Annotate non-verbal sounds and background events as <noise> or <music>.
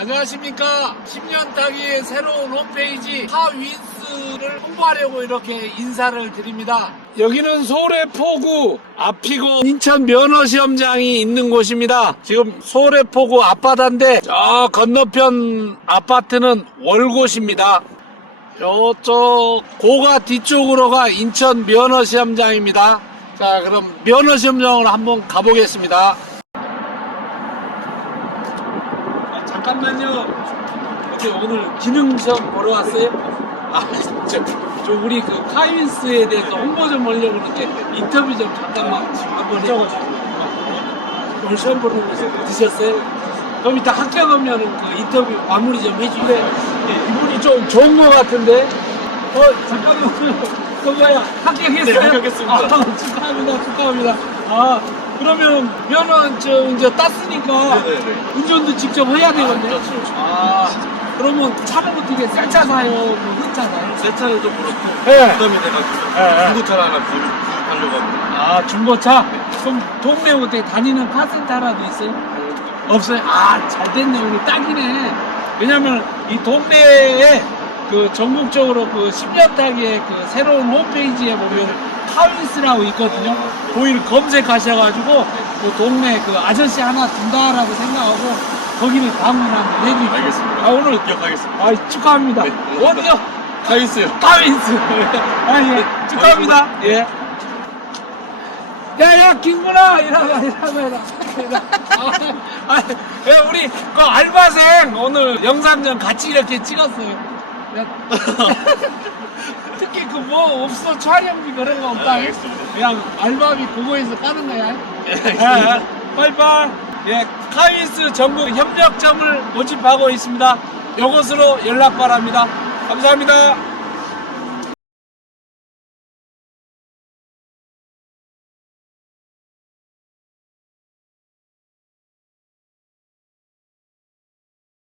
안녕하십니까. 10년 따기의 새로운 홈페이지 하윈스를 홍보하려고 이렇게 인사를 드립니다. 여기는 서울의 포구 앞이고 인천 면허시험장이 있는 곳입니다. 지금 서울의 포구 앞바다인데 저 건너편 아파트는 월곶입니다. 요쪽 고가 뒤쪽으로가 인천 면허시험장입니다. 자 그럼 면허시험장으로 한번 가보겠습니다. 아, 잠깐만요. 어떻게 오늘 기능 시험 보러 왔어요? 아, 저, 저 우리 그 카윈스에 대해서 홍보 좀 하려고 이렇게 인터뷰 좀 잠깐만 한번 해가지고 오늘 시험 보는 거 드셨어요? 그럼 이따 합격하면 그 인터뷰 마무리 좀 해주세요. 네, 이분이 좀 좋은 거 같은데? 어, 잠깐만요. <laughs> 그거야, 합격했어요? 네, 합격했습니다. 아, <laughs> 축하합니다, 축하합니다. 아, 그러면 면허 저 이제 땄으니까 네네네. 운전도 직접 해야 되겠네. 그렇죠. 아, 그러면 차는 어떻게 쌀차 사요? 뭐 흑차 사요? 새 차를 좀 그렇고 예. 부담이 돼가지고 예, 예. 중고차를 하나 구입, 구입하려고 합니다. 아, 중고차? 그럼 동네 어떻게 다니는 카센터라도 있어요? 없어요? 아, 잘 됐네. 우리 딱이네. 왜냐면 이 동네에 그 전국적으로 그 10년 따기의 그 새로운 홈페이지에 보면 하윈스라고 있거든요. 거기를 검색하셔가지고 그 동네 그 아저씨 하나 둔다라고 생각하고 거기를 방문하면 해주십시오. 알겠습니다. 아, 오늘 기억하겠습니다. 아, 축하합니다. 네. 어디요? 가 있어요. 하윈스. 아, 예. 축하합니다. 예. 야, 야, 김구나! 이러고, 이러고, 이러고. 아, 아, 야, 우리, 그 알바생 오늘 영상전 같이 이렇게 찍었어요. 야. <laughs> 특히 그 뭐 없어, 촬영비 그런 거 없다. 아, 알겠습니다. 그냥 알바비 그거에서 까는 거야. 예. 예, 빠이빠이. 예, 카윈스 전국 협력점을 모집하고 있습니다. 이곳으로 연락 바랍니다. 감사합니다.